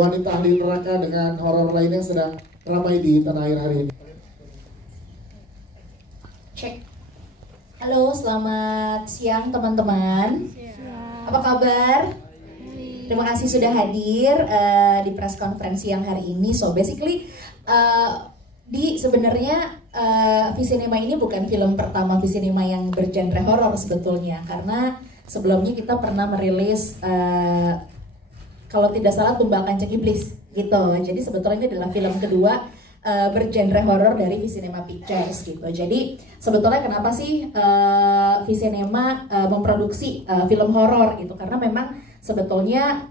wanita ahli neraka dengan horor lainnya yang sedang ramai di tanah air hari ini. Cek. Halo, selamat siang teman-teman. Apa kabar? Terima kasih sudah hadir di press conference yang hari ini. So basically, sebenarnya Visinema ini bukan film pertama Visinema yang bergenre horor sebetulnya, karena sebelumnya kita pernah merilis kalau tidak salah Tumbakan Cek Iblis gitu. Jadi sebetulnya ini adalah film kedua bergenre horor dari Visinema Pictures gitu. Jadi sebetulnya kenapa sih Visinema memproduksi film horor gitu? Karena memang sebetulnya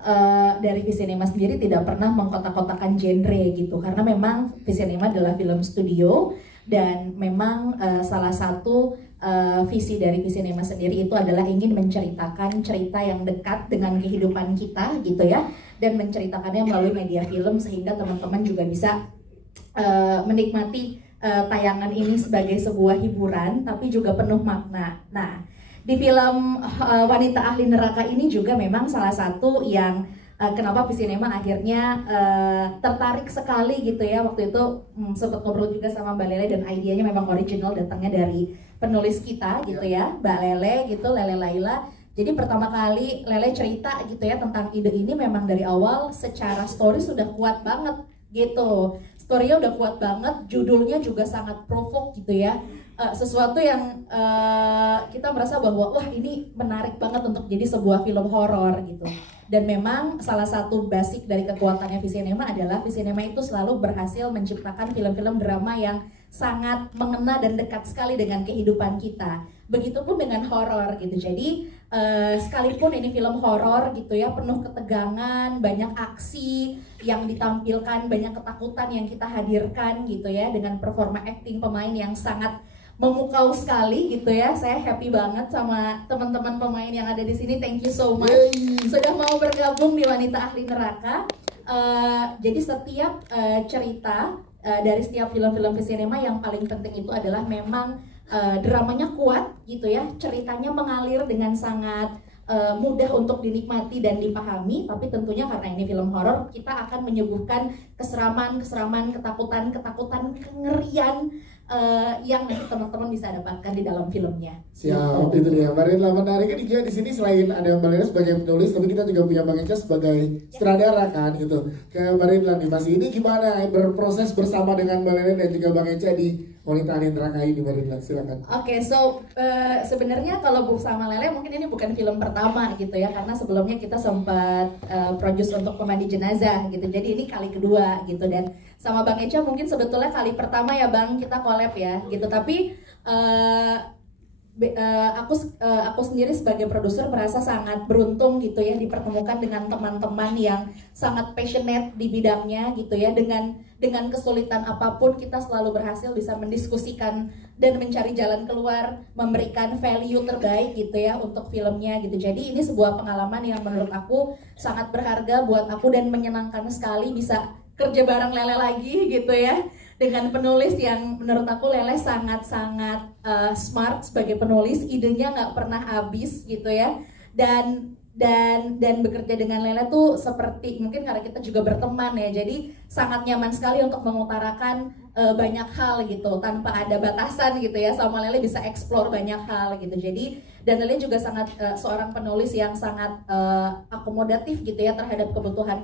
dari Visinema sendiri tidak pernah mengkotak-kotakan genre gitu. Karena memang Visinema adalah film studio dan memang salah satu visi dari Visinema sendiri itu adalah ingin menceritakan cerita yang dekat dengan kehidupan kita gitu ya, dan menceritakannya melalui media film sehingga teman-teman juga bisa menikmati tayangan ini sebagai sebuah hiburan tapi juga penuh makna. Nah, di film Wanita Ahli Neraka ini juga memang salah satu yang kenapa Visinema akhirnya tertarik sekali gitu ya. Waktu itu sempat ngobrol juga sama Mbak Lele dan idenya memang original, datangnya dari penulis kita gitu ya, Mbak Lele gitu, Lele Laila. Jadi pertama kali Lele cerita gitu ya tentang ide ini memang dari awal secara story sudah kuat banget gitu. Story-nya udah kuat banget, judulnya juga sangat provoke gitu ya. Sesuatu yang kita merasa bahwa wah ini menarik banget untuk jadi sebuah film horor gitu. Dan memang salah satu basic dari kekuatannya Visinema adalah Visinema itu selalu berhasil menciptakan film-film drama yang sangat mengena dan dekat sekali dengan kehidupan kita. Begitupun dengan horor gitu. Jadi sekalipun ini film horor gitu ya, penuh ketegangan, banyak aksi yang ditampilkan, banyak ketakutan yang kita hadirkan gitu ya, dengan performa acting pemain yang sangat memukau sekali gitu ya. Saya happy banget sama teman-teman pemain yang ada di sini. Thank you so much sudah mau bergabung di Wanita Ahli Neraka. Jadi setiap cerita dari setiap film-film Visinema yang paling penting itu adalah memang dramanya kuat gitu ya, ceritanya mengalir dengan sangat mudah untuk dinikmati dan dipahami. Tapi tentunya karena ini film horor, kita akan menyuguhkan keseraman, ketakutan, kengerian yang nanti teman-teman bisa dapatkan di dalam filmnya. Siap, itu dia. Mbak Rinla, menariknya juga di sini selain ada Mbak Rinla sebagai penulis, tapi kita juga punya Bang Eca sebagai sutradara kan gitu. Ke Mbak Rinla nih, Mas, ini gimana berproses bersama dengan Mbak Rinla dan juga Bang Eca di Wanita Ahli Neraka ini, Mbak Rinla? Silakan. Oke, so sebenarnya kalau bersama Lele mungkin ini bukan film pertama gitu ya, karena sebelumnya kita sempat produce untuk Pemandi Jenazah gitu. Jadi ini kali kedua gitu, dan sama Bang Eca mungkin sebetulnya kali pertama ya Bang kita collab ya gitu. Tapi aku sendiri sebagai produser merasa sangat beruntung gitu ya, dipertemukan dengan teman-teman yang sangat passionate di bidangnya gitu ya. Dengan kesulitan apapun kita selalu berhasil bisa mendiskusikan dan mencari jalan keluar, memberikan value terbaik gitu ya untuk filmnya gitu. Jadi ini sebuah pengalaman yang menurut aku sangat berharga buat aku dan menyenangkan sekali bisa kerja bareng Lele lagi gitu ya, dengan penulis yang menurut aku Lele sangat-sangat smart sebagai penulis, idenya nggak pernah habis gitu ya, dan bekerja dengan Lele tuh seperti mungkin karena kita juga berteman ya, jadi sangat nyaman sekali untuk mengutarakan banyak hal gitu tanpa ada batasan gitu ya. Sama Lele bisa explore banyak hal gitu. Jadi dan Lele juga sangat seorang penulis yang sangat akomodatif gitu ya terhadap kebutuhan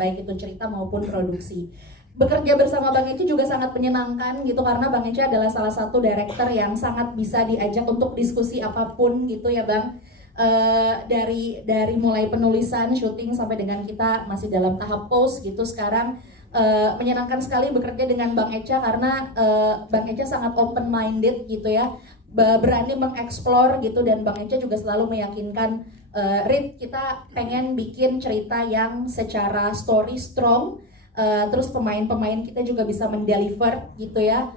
baik itu cerita maupun produksi. Bekerja bersama Bang Ece juga sangat menyenangkan gitu, karena Bang Ece adalah salah satu director yang sangat bisa diajak untuk diskusi apapun gitu ya Bang. Dari mulai penulisan, syuting sampai dengan kita masih dalam tahap post gitu sekarang. Menyenangkan sekali bekerja dengan Bang Eca karena Bang Eca sangat open minded gitu ya, berani mengeksplor gitu, dan Bang Eca juga selalu meyakinkan Rit, kita pengen bikin cerita yang secara story strong, terus pemain-pemain kita juga bisa mendeliver gitu ya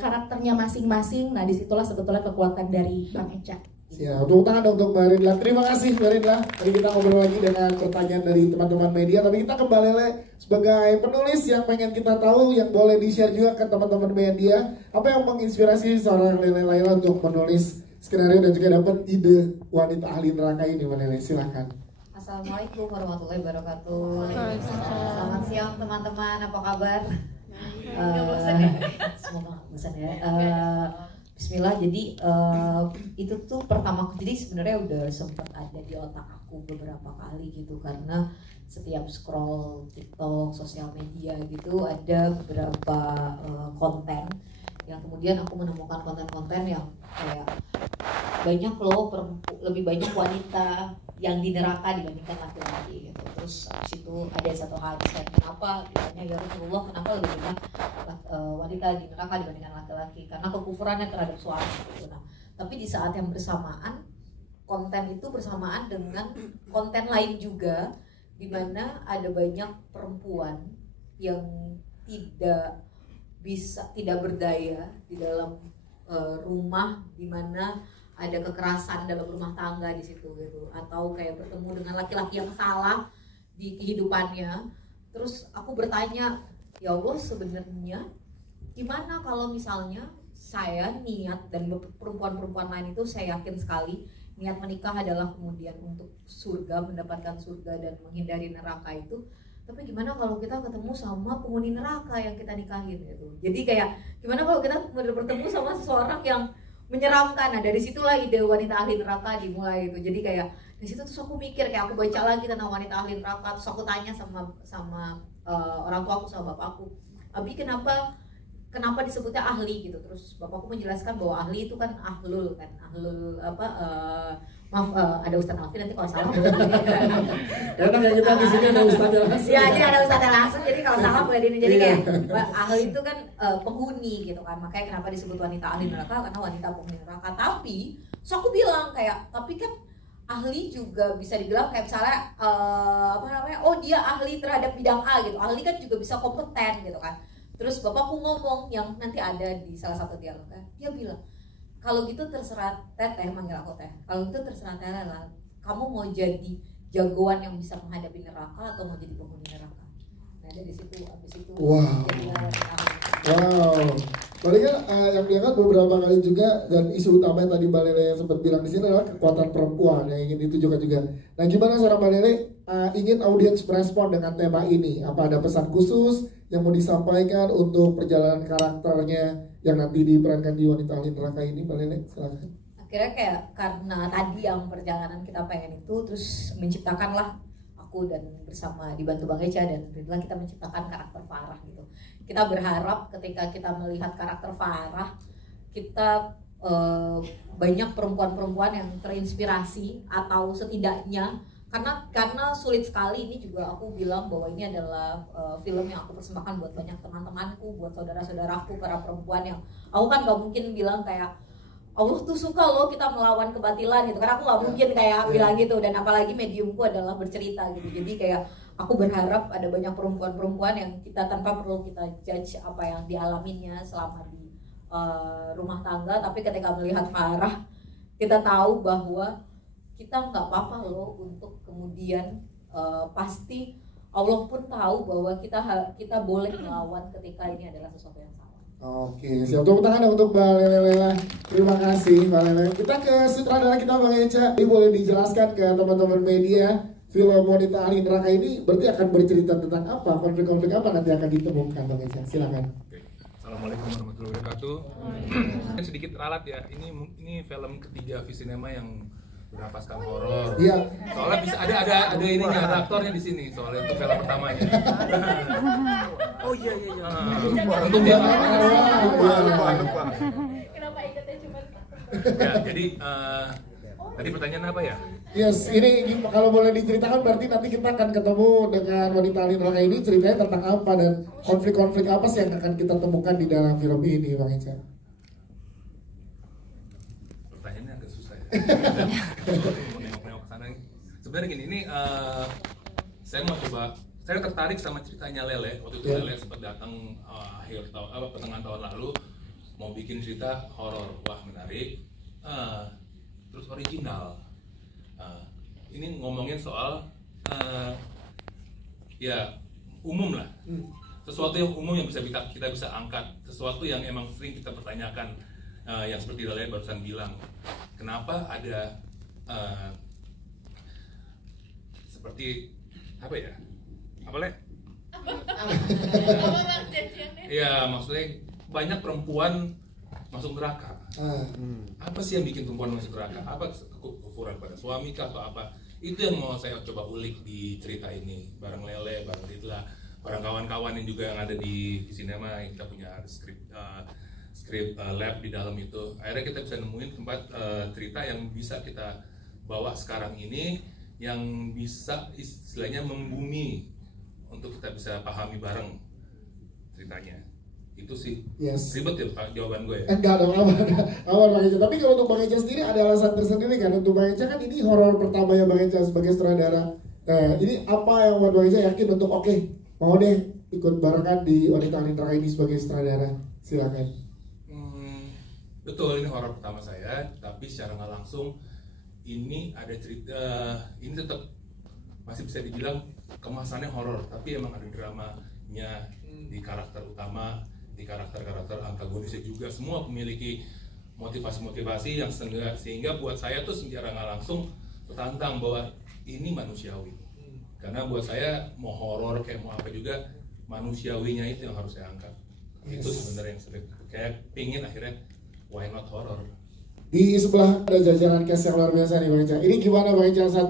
karakternya masing-masing. Nah disitulah sebetulnya kekuatan dari Bang Eca. Ya, tepuk tangan untuk Mbak Rinla. Terima kasih Mbak Rinla. Tadi kita ngobrol lagi dengan pertanyaan dari teman-teman media, tapi kita kembali Lele sebagai penulis yang pengen kita tahu, yang boleh di-share juga ke teman-teman media. Apa yang menginspirasi seorang Lele Laila untuk menulis skenario dan juga dapat ide Wanita Ahli Neraka ini, Mbak Lele? Silahkan. Assalamualaikum warahmatullahi wabarakatuh. Selamat siang teman-teman, apa kabar? Semoga bosan ya. Bismillah. Jadi itu tuh pertama, jadi sebenarnya udah sempat ada di otak aku beberapa kali gitu, karena setiap scroll TikTok, sosial media gitu ada beberapa konten yang kemudian aku menemukan konten-konten yang kayak banyak loh, lebih banyak wanita yang di neraka dibandingkan laki-laki gitu. Terus habis itu ada satu hadis yang kenapa ditanya ya Rasulullah, kenapa lebih banyak wanita di neraka dibandingkan laki-laki, karena kekufurannya terhadap suami gitu. Nah, tapi di saat yang bersamaan, konten itu bersamaan dengan konten lain juga, di mana ada banyak perempuan yang tidak berdaya di dalam rumah, di mana ada kekerasan dalam rumah tangga di situ gitu, atau kayak bertemu dengan laki-laki yang salah di kehidupannya. Terus aku bertanya, ya Allah, sebenarnya gimana kalau misalnya saya niat, dan perempuan-perempuan lain itu saya yakin sekali niat menikah adalah kemudian untuk surga, mendapatkan surga dan menghindari neraka itu. Tapi gimana kalau kita ketemu sama penghuni neraka yang kita nikahin gitu. Jadi kayak gimana kalau kita bertemu sama seseorang yang menyeramkan. Nah, dari situlah ide wanita ahli neraka dimulai gitu. Jadi kayak di situ terus aku mikir, kayak aku baca lagi tentang wanita ahli neraka, terus aku tanya sama orang tua aku, sama bapakku, Abi kenapa disebutnya ahli gitu. Terus bapakku menjelaskan bahwa ahli itu kan ahlul ada Ustadz Alfi, nanti kalau salah karena kayak kita di sini ada Ustadz langsung. Ya, jadi ada Ustadz langsung, jadi kalau salah boleh ini. Jadi kayak ahli itu kan penghuni gitu kan, makanya kenapa disebut wanita ahli neraka, karena wanita penghuni neraka. Tapi so aku bilang kayak, tapi kan ahli juga bisa dibilang kayak misalnya oh dia ahli terhadap bidang A gitu, ahli kan juga bisa kompeten gitu kan. Terus bapakku ngomong yang nanti ada di salah satu dialog kan, dia bilang, kalau gitu terserah Teteh, manggil aku Teh, kalau gitu terserah Teteh lah, kamu mau jadi jagoan yang bisa menghadapi neraka atau mau jadi penghuni neraka. Nah, dari situ abis itu wow. Paling kan yang diangkat beberapa kali juga, dan isu utama yang tadi Mbak Lele yang sempat bilang di sini adalah kekuatan perempuan yang ingin ditujukan juga. Nah, gimana seorang Mbak Lele ingin audiens merespon dengan tema ini? Apa ada pesan khusus yang mau disampaikan untuk perjalanan karakternya yang nanti diperankan di Wanita Ahli Neraka ini, Mbak Lele? Silakan. Akhirnya kayak karena tadi yang perjalanan kita pengen itu, terus menciptakanlah aku dan bersama dibantu Bang Eca dan Ridwan, kita menciptakan karakter Farah gitu. Kita berharap ketika kita melihat karakter Farah, kita banyak perempuan-perempuan yang terinspirasi, atau setidaknya karena sulit sekali. Ini juga aku bilang bahwa ini adalah film yang aku persembahkan buat banyak teman-temanku, buat saudara-saudaraku, para perempuan yang aku kan gak mungkin bilang kayak Allah tuh suka loh kita melawan kebatilan gitu, karena aku gak mungkin kayak bilang gitu, dan apalagi mediumku adalah bercerita gitu. Jadi kayak aku berharap ada banyak perempuan-perempuan yang kita tanpa perlu kita judge apa yang dialaminya selama di rumah tangga, tapi ketika melihat Farah kita tahu bahwa kita nggak apa-apa loh untuk kemudian pasti Allah pun tahu bahwa kita boleh melawan ketika ini adalah sesuatu yang salah. Oke, siap. Tepuk tangan untuk Mbak Lele. Terima kasih Mbak Lele. Kita ke sutradara kita Bang Eca. Ini boleh dijelaskan ke teman-teman media, film Wanita Ahli Neraka ini berarti akan bercerita tentang apa? Konflik-konflik apa nanti akan ditemukan Bang Eca? Silakan. Oke. Assalamualaikum warahmatullahi wabarakatuh. Sedikit ralat ya. Ini film ketiga Visinema yang bernapaskan horor. Iya. Soalnya bisa ada ininya, ada aktornya di sini. Soalnya itu film pertamanya. Oh iya. Untung dia. Lupa. Kenapa ikutnya cuma Ya, jadi tadi pertanyaan apa ya? Yes, ini kalau boleh diceritakan berarti nanti kita akan ketemu dengan Wanita Ahli Neraka ini, ceritanya tentang apa dan konflik-konflik apa sih yang akan kita temukan di dalam film ini Bang Eca? Pertanyaannya agak susah ya. Nengok-nengok ke sana. Sebenarnya gini, ini saya tertarik sama ceritanya Lele. Waktu itu Lele sempat datang pertengahan tahun lalu mau bikin cerita horor. Wah, menarik. Terus original. Ini ngomongin soal ya umum lah, sesuatu yang umum yang bisa kita bisa angkat, sesuatu yang emang sering kita pertanyakan, yang seperti Lele barusan bilang, kenapa ada seperti apa ya? Apa Le? Apa Bang jajannya? Iya, maksudnya banyak perempuan masuk neraka. Apa sih yang bikin perempuan masuk neraka? Apa kekurangan pada suami kah atau apa? Itu yang mau saya coba ulik di cerita ini, bareng Lele, bareng Ridla, bareng kawan-kawan yang juga yang ada di sinema. Kita punya script lab di dalam itu. Akhirnya kita bisa nemuin tempat cerita yang bisa kita bawa sekarang ini, yang bisa istilahnya membumi untuk kita bisa pahami bareng ceritanya. Itu sih. Yes. Ribet ya Pak jawaban gue ya? Enggak dong, aman Bang Eca. Tapi kalau untuk Bang Eca sendiri ada alasan tersendiri kan? Untuk Bang Eca kan ini horor pertama ya Bang Eca sebagai sutradara. Ini apa yang buat Bang Eca yakin untuk oke, mau deh ikut barengan di Wanita Ahli Neraka ini sebagai sutradara? Silakan. Betul, ini horor pertama saya, tapi secara nggak langsung ini ada cerita, ini tetap masih bisa dibilang kemasannya horor, tapi emang ada dramanya di karakter utama, di karakter-karakter antagonisnya juga. Semua memiliki motivasi-motivasi yang sehingga buat saya tuh secara nggak langsung tertantang bahwa ini manusiawi. Karena buat saya mau horor kayak mau apa juga, manusiawinya itu yang harus saya angkat. Itu sebenarnya yang sering kayak pingin akhirnya why not horror. Di sebelah ada jajaran cast yang luar biasa nih Bang Eca. Ini gimana Bang Eca saat